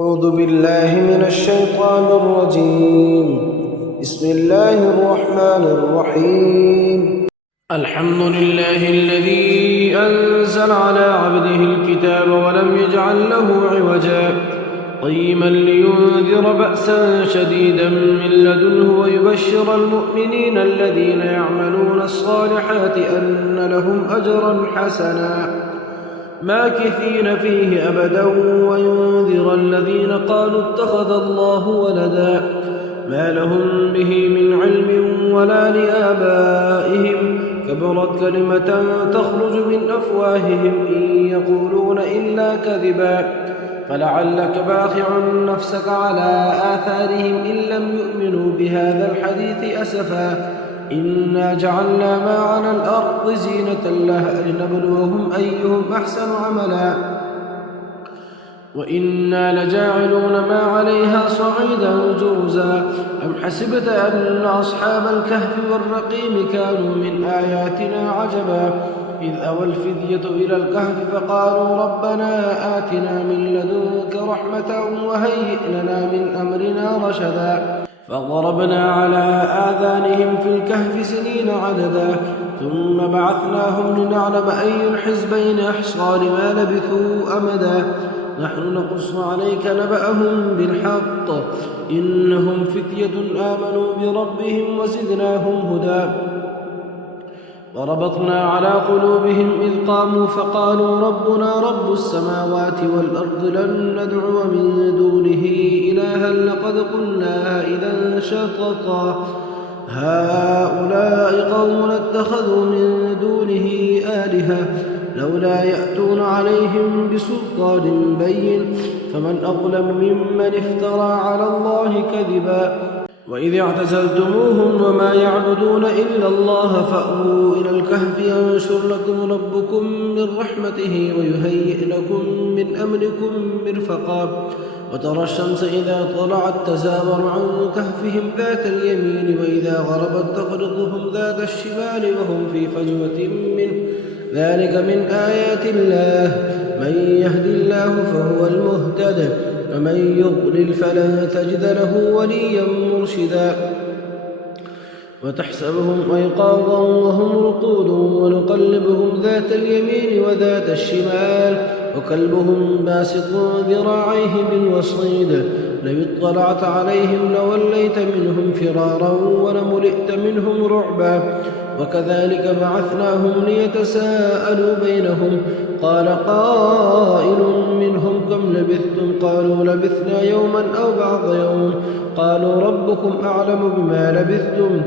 أعوذ بالله من الشيطان الرجيم. بسم الله الرحمن الرحيم. الحمد لله الذي أنزل على عبده الكتاب ولم يجعل له عوجا قيما لينذر بأسا شديدا من لدنه ويبشر المؤمنين الذين يعملون الصالحات أن لهم أجرا حسنا ماكثين فيه أبدا وينذر الذين قالوا اتخذ الله ولدا ما لهم به من علم ولا لآبائهم كبرت كلمة تخرج من أفواههم إن يقولون إلا كذبا فلعلك باخع نفسك على آثارهم إن لم يؤمنوا بهذا الحديث أسفا إنا جعلنا ما على الأرض زينة لها لنبلوهم أيهم أحسن عملا وإنا لجاعلون ما عليها صعيدا جرزا أم حسبت أن أصحاب الكهف والرقيم كانوا من آياتنا عجبا إذ أوى الفتية إلى الكهف فقالوا ربنا آتنا من لدنك رحمة وهيئ لنا من أمرنا رشدا فضربنا على آذانهم في الكهف سنين عددا ثم بعثناهم لنعلم أي الحزبين أحصى لما لبثوا أمدا نحن نقص عليك نبأهم بالحق إنهم فتية آمنوا بربهم وزدناهم هدى وربطنا على قلوبهم إذ قاموا فقالوا ربنا رب السماوات والأرض لن ندعو من دونه إلها لقد قلنا إذا شططا هؤلاء قوم اتخذوا من دونه آلهة لولا يأتون عليهم بسلطان بين فمن أظلم ممن افترى على الله كذبا وإذ اعتزلتموهم وما يعبدون إلا الله فأووا إلى الكهف ينشر لكم ربكم من رحمته ويهيئ لكم من أمركم مرفقا وترى الشمس إذا طلعت تزاور عن كهفهم ذات اليمين وإذا غربت تقرضهم ذات الشمال وهم في فجوة منه ذلك من آيات الله من يهد الله فهو المهتد ومن يضلل فلن تجد له وليا مرشدا وتحسبهم أيقاظا وهم رقود ونقلبهم ذات اليمين وذات الشمال وكلبهم باسط ذراعيه بالوصيد لو اطلعت عليهم لوليت منهم فرارا ولملئت منهم رعبا وكذلك بعثناهم ليتساءلوا بينهم قال قائل منهم كم لبثتم قالوا لبثنا يوما أو بعض يوم قالوا ربكم أعلم بما لبثتم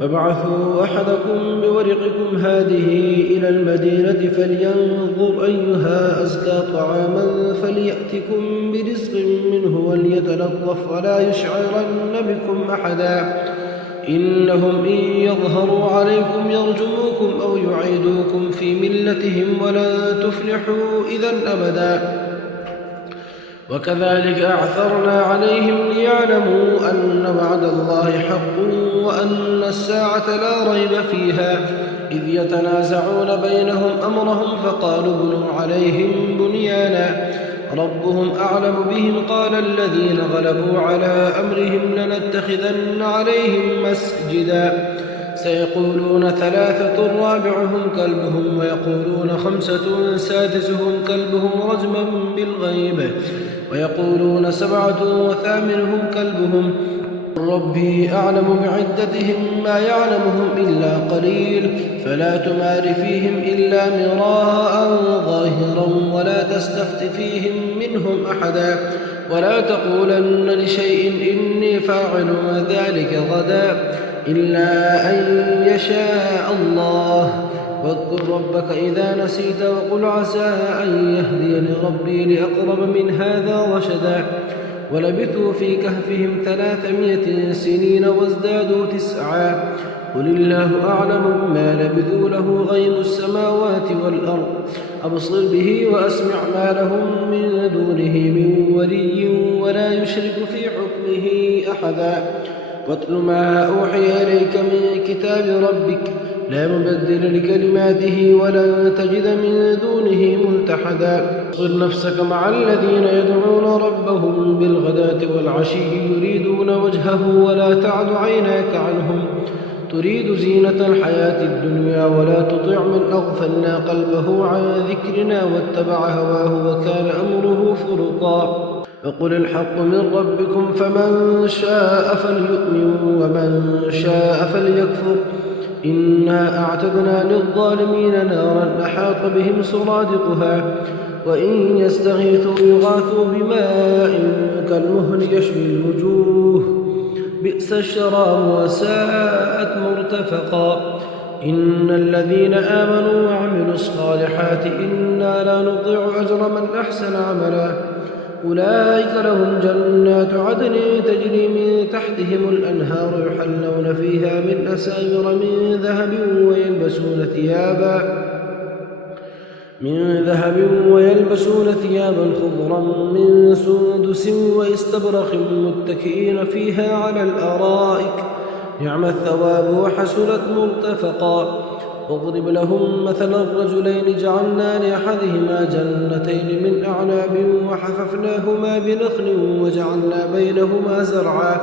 فابعثوا أحدكم بورقكم هذه إلى المدينة فلينظر أيها أزكى طعاما فليأتكم برزق منه وليتلطف ولا يشعرن بكم أحدا إنهم إن يظهروا عليكم يرجموكم أو يعيدوكم في ملتهم ولن تفلحوا إذا أبدا وكذلك أعثرنا عليهم ليعلموا أن وعد الله حق وأن الساعة لا ريب فيها إذ يتنازعون بينهم أمرهم فقالوا ابنوا عليهم بنيانا ربهم أعلم بهم قال الذين غلبوا على أمرهم لنتخذن عليهم مسجدا سيقولون ثلاثة رابعهم كلبهم ويقولون خمسة سادسهم كلبهم رجما بالغيب ويقولون سبعة وثامنهم كلبهم ربي أعلم بعدتهم ما يعلمهم إلا قليل فلا تمار فيهم إلا مراء ظاهرا ولا تستفت فيهم منهم أحدا ولا تقولن لشيء إني فاعل ذلك غدا إلا أن يشاء الله واذكر ربك إذا نسيت وقل عسى أن يهديني ربي لأقرب من هذا رشدا ولبثوا في كهفهم 300 سنين وازدادوا 9 قل الله أعلم بما لبثوا له غيب السماوات والأرض أبصر به وأسمع ما لهم من دونه من ولي ولا يشرك في حكمه أحدا واتل ما أوحي إليك من كتاب ربك لا مبدل لكلماته ولن تجد من دونه ملتحدا اصبر نفسك مع الذين يدعون ربهم بالغداة والعشي يريدون وجهه ولا تعد عيناك عنهم تريد زينة الحياة الدنيا ولا تطع من أغفلنا قلبه عن ذكرنا واتبع هواه وكان أمره فرطا فقل الحق من ربكم فمن شاء فليؤمن ومن شاء فليكفر إنا أعتدنا للظالمين نارا أحاط بهم سرادقها وإن يستغيثوا يغاثوا بماء كالمهل يشوي الوجوه بئس الشراب وساءت مرتفقا إن الذين آمنوا وعملوا الصالحات إنا لا نضيع أجر من أحسن عملا أولئك لهم جنات عدن تجري من تحتهم الأنهار يحلون فيها من أساور من ذهب ويلبسون ثيابا خضرا من سندس واستبرق متكئين فيها على الأرائك نعم الثواب وحسنت مرتفقا واضرب لهم مثل الرجلين جعلنا لأحدهما جنتين من أعناب وحففناهما بنخل وجعلنا بينهما زرعا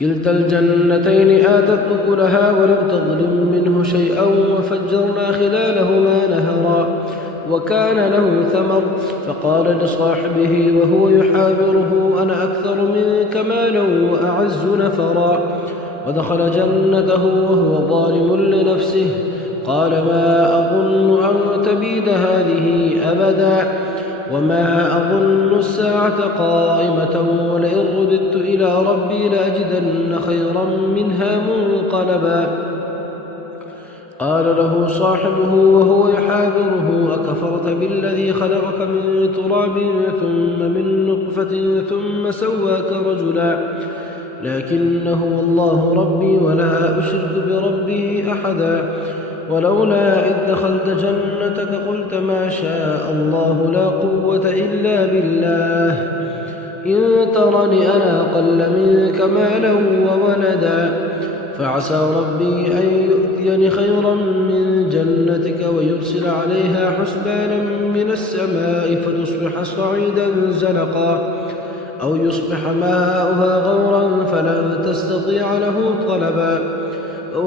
كلتا الجنتين آتت أكلها ولم تظلم منه شيئا وفجرنا خلالهما نهرا وكان له ثمر فقال لصاحبه وهو يحاوره أنا أكثر منك مالا وأعز نفرا ودخل جنته وهو ظالم لنفسه قال ما أظن أن تبيد هذه أبدا وما أظن الساعة قائمة ولئن رددت إلى ربي لأجدن خيرا منها منقلبا قال له صاحبه وهو يحاوره أكفرت بالذي خلقك من تراب ثم من نطفة ثم سواك رجلا لكنه الله ربي ولا أشرك بربي أحدا ولولا إذ دخلت جنتك قلت ما شاء الله لا قوة إلا بالله إن ترني أنا أقل منك مالا وولدا فعسى ربي أن يؤتيني خيرا من جنتك ويرسل عليها حسبانا من السماء فتصبح صعيدا زلقا أو يصبح ماؤها غورا فلن تستطيع له طلبا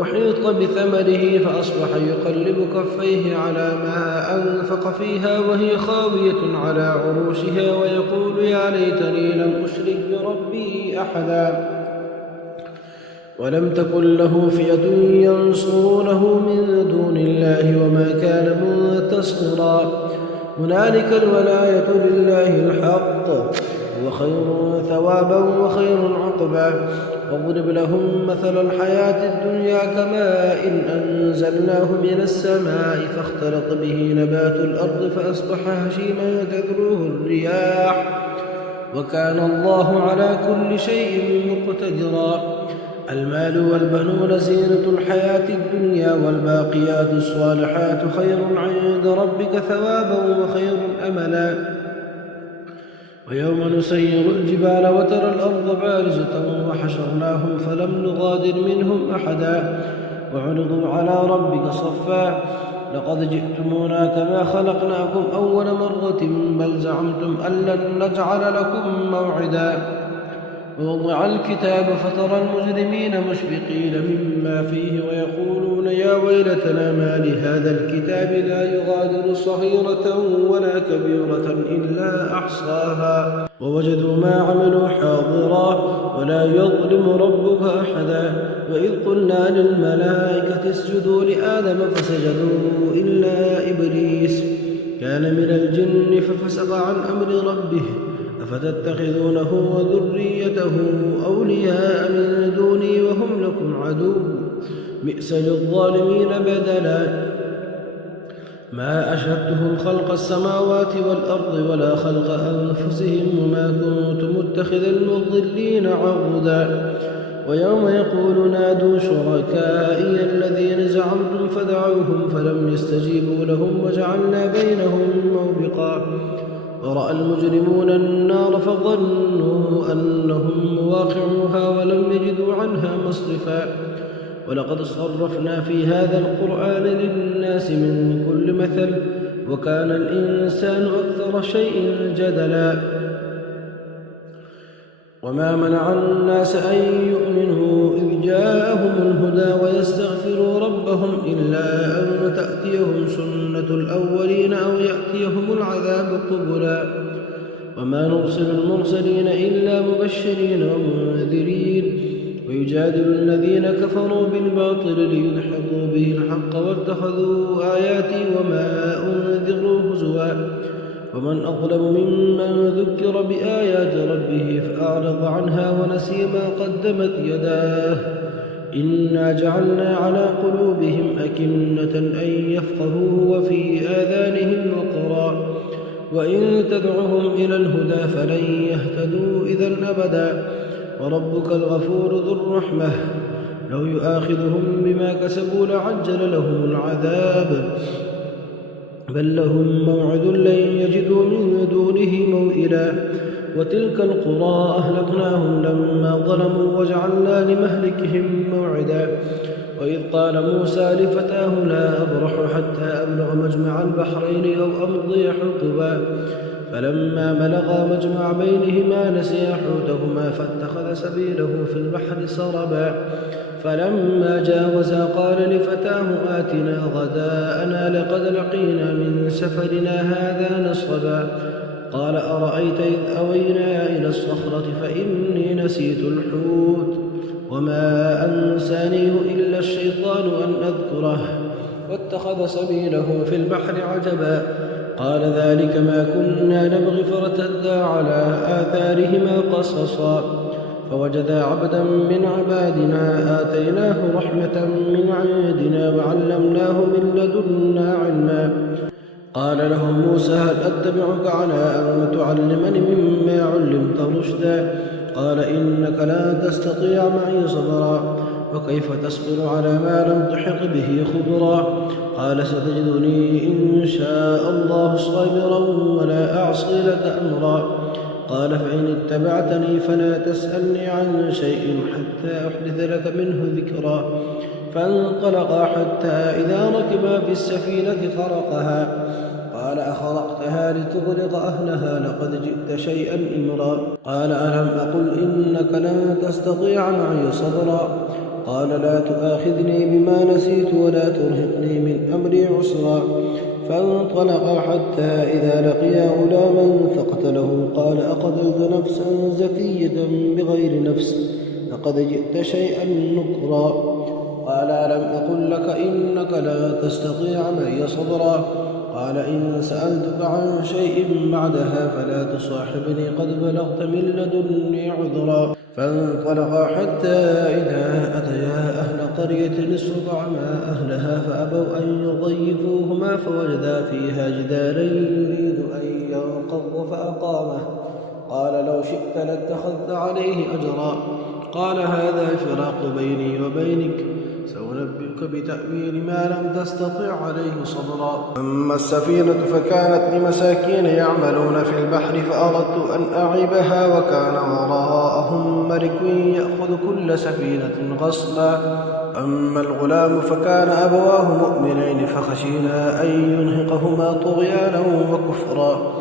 أحيط بثمره فأصبح يقلب كفيه على ما أنفق فيها وهي خاوية على عروشها ويقول يا ليتني لم أشرك بربي أحدا ولم تكن له فئة ينصرونه من دون الله وما كان منتصرا هنالك الولاية لله الحق هو خير ثوابا وخير عقبا واضرب لهم مثل الحياة الدنيا كماء إن أنزلناه من السماء فاختلط به نبات الأرض فأصبح هشيما تذروه الرياح وكان الله على كل شيء مقتدرا المال والبنون زينة الحياة الدنيا والباقيات الصالحات خير عند ربك ثوابا وخير أملا ويوم نسير الجبال وترى الأرض بارزة وحشرناهم فلم نغادر منهم أحدا وعرضوا على ربك صفا لقد جئتمونا كما خلقناكم أول مرة بل زعمتم أن لن نجعل لكم موعدا ووضع الكتاب فترى المجرمين مشفقين مما فيه ويقولون يا ويلتنا ما لهذا الكتاب لا يغادر صغيرة ولا كبيرة إلا أحصاها ووجدوا ما عملوا حاضرا ولا يظلم ربك أحدا وإذ قلنا للملائكة اسجدوا لآدم فسجدوا إلا إبليس كان من الجن ففسق عن أمر ربه أفتتخذونه وذريته أولياء من دوني وهم لكم عدو بئس للظالمين بدلا ما أشهدتهم خلق السماوات والأرض ولا خلق أنفسهم وما كنت متخذ المضلين عضدا ويوم يقول نادوا شركائي الذين زعمتم فدعوهم فلم يستجيبوا لهم وجعلنا بينهم موبقا ورأى المجرمون النار فظنوا أنهم مواقعوها ولم يجدوا عنها مصرفا ولقد صرفنا في هذا القرآن للناس من كل مثل وكان الإنسان أكثر شيء جدلا وما منع الناس أن يؤمنوا إذ جاءهم الهدى ويستغفروا ربهم إلا أن تأتيهم سنة الأولين أو يأتيهم العذاب قبلا وما نرسل المرسلين إلا مبشرين ومنذرين ويجادل الذين كفروا بالباطل ليدحضوا به الحق واتخذوا آياتي وما أنذروا هزوا ومن أظلم ممن ذكر بآيات ربه فأعرض عنها ونسي ما قدمت يداه إنا جعلنا على قلوبهم أكنة أن يفقهوه وفي آذانهم وقرا وإن تدعهم إلى الهدى فلن يهتدوا إذا أبدا وربك الغفور ذو الرحمة لو يؤاخذهم بما كسبوا لعجل لهم العذاب بل لهم موعد لن يجدوا من دونه موئلا وتلك القرى أهلكناهم لما ظلموا وجعلنا لمهلكهم موعدا وإذ قال موسى لفتاه لا أبرح حتى أبلغ مجمع البحرين أو أمضي حقبا فلما بلغا مجمع بينهما نسيا حوتهما فاتخذ سبيله في البحر سربا فلما جاوزا قال لفتاه آتنا غداءنا لقد لقينا من سفرنا هذا نصبا قال أرأيت إذ أوينا إلى الصخرة فإني نسيت الحوت وما أنسانيه إلا الشيطان أن أذكره واتخذ سبيله في البحر عجبا قال ذلك ما كنا نبغي فارتدا على آثارهما قصصا فوجدا عبدا من عبادنا آتيناه رحمة من عندنا وعلمناه من لدنا علما قال له موسى هل أتبعك على أن تعلمني مما علمت رشدا قال إنك لا تستطيع معي صبرا وكيف تصبر على ما لم تحط به خبرا قال ستجدني إن شاء الله صابرا ولا أعصي لك أمرا قال فإن اتبعتني فلا تسألني عن شيء حتى أحدث لك منه ذكرا فانطلقا حتى إذا ركبا في السفينة خرقها قال أخرقتها لتغرق أهلها لقد جئت شيئا إمرا قال ألم أقل إنك لن تستطيع معي صبرا قال لا تؤاخذني بما نسيت ولا ترهقني من أمري عسرا فانطلقا حتى إذا لقيا غلاما فقتله قال أقتلت نفسا زكية بغير نفس لقد جئت شيئا نكرا قال ألم أقل لك إنك لا تستطيع معي صبرا قال إن سألتك عن شيء بعدها فلا تصاحبني قد بلغت من لدني عذرا فانطلقا حتى إذا أتيا أهل قرية استطعما أهلها فأبوا أن يضيفوهما فوجدا فيها جدارا يريد أن ينقض فأقامه قال لو شئت لاتخذت عليه أجرا قال هذا فراق بيني وبينك سأنبئك بتأويل ما لم تستطع عليه صبرا أما السفينة فكانت لمساكين يعملون في البحر فأردت أن أعيبها وكان وراءهم ملك يأخذ كل سفينة غصبا أما الغلام فكان أبواه مؤمنين فخشينا أن ينهقهما طغيانا وكفرا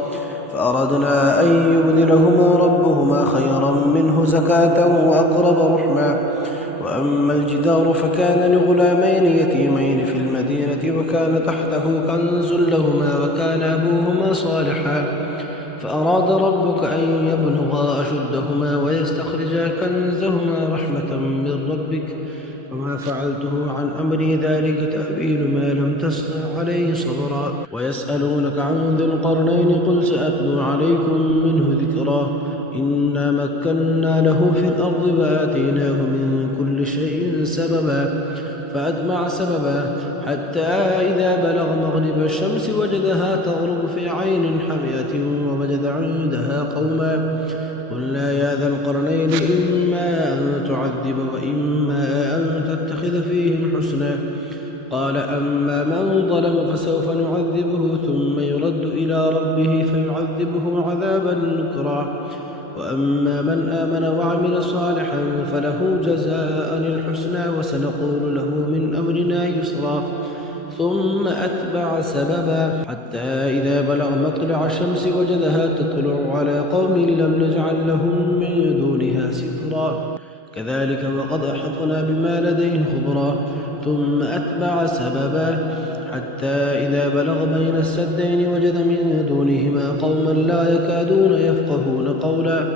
فأردنا أن يبدلهما ربهما خيرا منه زكاة وأقرب رحما وأما الجدار فكان لغلامين يتيمين في المدينة وكان تحته كنز لهما وكان أبوهما صالحا فأراد ربك أن يبلغا أشدهما ويستخرجا كنزهما رحمة من ربك وما فعلته عن أمري ذلك تأويل ما لم تستطع عليه صبرا ويسألونك عن ذي القرنين قل سأتلو عليكم منه ذكرا إنا مكنا له في الأرض وآتيناه من كل شيء سببا فأتبع سببا حتى إذا بلغ مغرب الشمس وجدها تغرب في عين حمية ووجد عندها قوما قلنا يا ذا القرنين إما أن تعذب وإما أن تتخذ فيهم حسنا قال أما من ظلم فسوف نعذبه ثم يرد إلى ربه فيعذبه عذابا نكرا وأما من آمن وعمل صالحا فله جزاء الحسنى وسنقول له من أمرنا يسرا ثم أتبع سببا حتى إذا بلغ مطلع الشمس وجدها تطلع على قوم لم نجعل لهم من دونها سترا كذلك وقد أحطنا بما لديه خبرا ثم أتبع سببا حتى إذا بلغ بين السدين وجد من دونهما قوما لا يكادون يفقهون قولا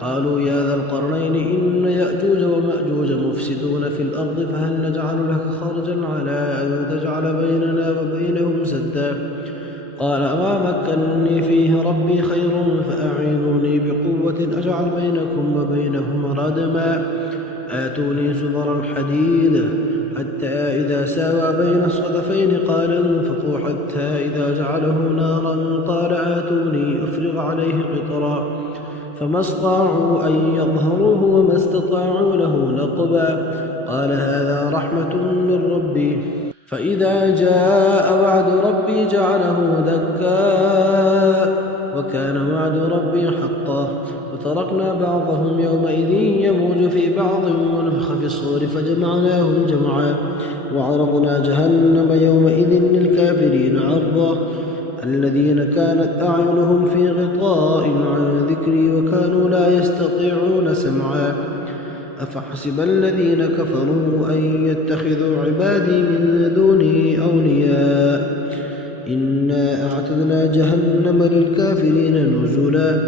قالوا يا ذا القرنين إن يأجوج ومأجوج مفسدون في الأرض فهل نجعل لك خرجا على أن تجعل بيننا وبينهم سدا قال ما مكنني فيه ربي خير فأعينوني بقوة أجعل بينكم وبينهم ردما آتوني زبر الحديد حتى إذا ساوى بين الصدفين قال انفقوا حتى إذا جعله نارا قال آتوني أفرغ عليه قطرا فما استطاعوا أن يظهروه وما استطاعوا له نقبا قال هذا رحمة من ربي فإذا جاء وعد ربي جعله دكا وكان وعد ربي حقا وتركنا بعضهم يومئذ يموج في بعض ونفخ في الصور فجمعناهم جمعا وعرضنا جهنم يومئذ للكافرين عرضا الذين كانت أعينهم في غطاء عن ذكري وكانوا لا يستطيعون سمعا أفحسب الذين كفروا أن يتخذوا عبادي من دوني أولياء إنا أعتدنا جهنم للكافرين نزلا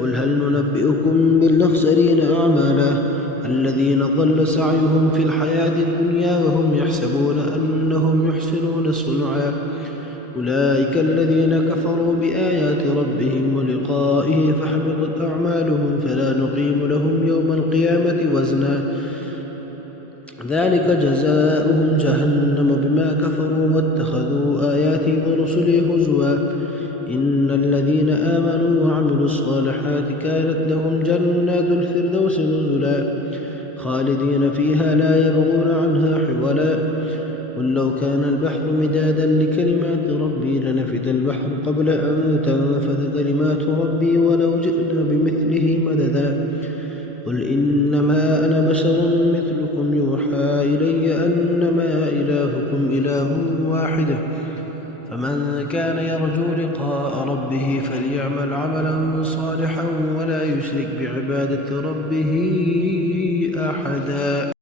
قل هل ننبئكم بالأخسرين أعمالا الذين ضل سعيهم في الحياة الدنيا وهم يحسبون أنهم يحسنون صنعا أولئك الذين كفروا بآيات ربهم ولقائه فحبطت أعمالهم فلا نقيم لهم يوم القيامة وزنا ذلك جزاؤهم جهنم بما كفروا واتخذوا آياتي ورسلي هزوا إن الذين آمنوا وعملوا الصالحات كانت لهم جنات الفردوس نزلا خالدين فيها لا يبغون عنها حولا قل لو كان البحر مدادا لكلمات ربي لنفد البحر قبل أن تنفذ كلمات ربي ولو جئنا بمثله مددا قل إنما أنا بشر مثلكم يوحى إلي أنما إلهكم إله واحد فمن كان يرجو لقاء ربه فليعمل عملا صالحا ولا يشرك بعبادة ربه أحدا.